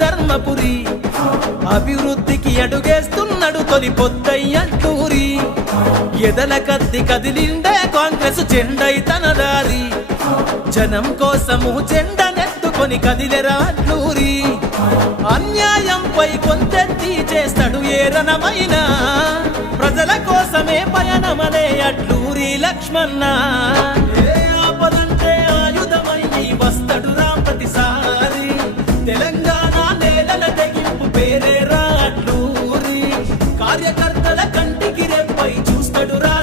ధర్మపురి అభివృద్ధికి అడుగేస్తున్నాడు తొలి పొద్దయ్యంటూరి ఎదల కత్తి కదిలిండే కాంగ్రెస్ జెండై తన దారి జనం కోసము జెండనెత్తుకొని కదిలెరా అట్లూరి అన్యాయంపై కొంతెత్తి చేస్తాడు ఏ రణమైన ప్రజల కోసమే పయనమనే అట్లూరి లక్ష్మణ ఏ ఆపదంటే ఆయుధమై వస్తడు రా ప్రతిసారి తెలంగాణ నేలల తెగింపు పేరే రా అట్లూరి కార్యకర్తల కంటికి రెప్పై చూస్తాడు రా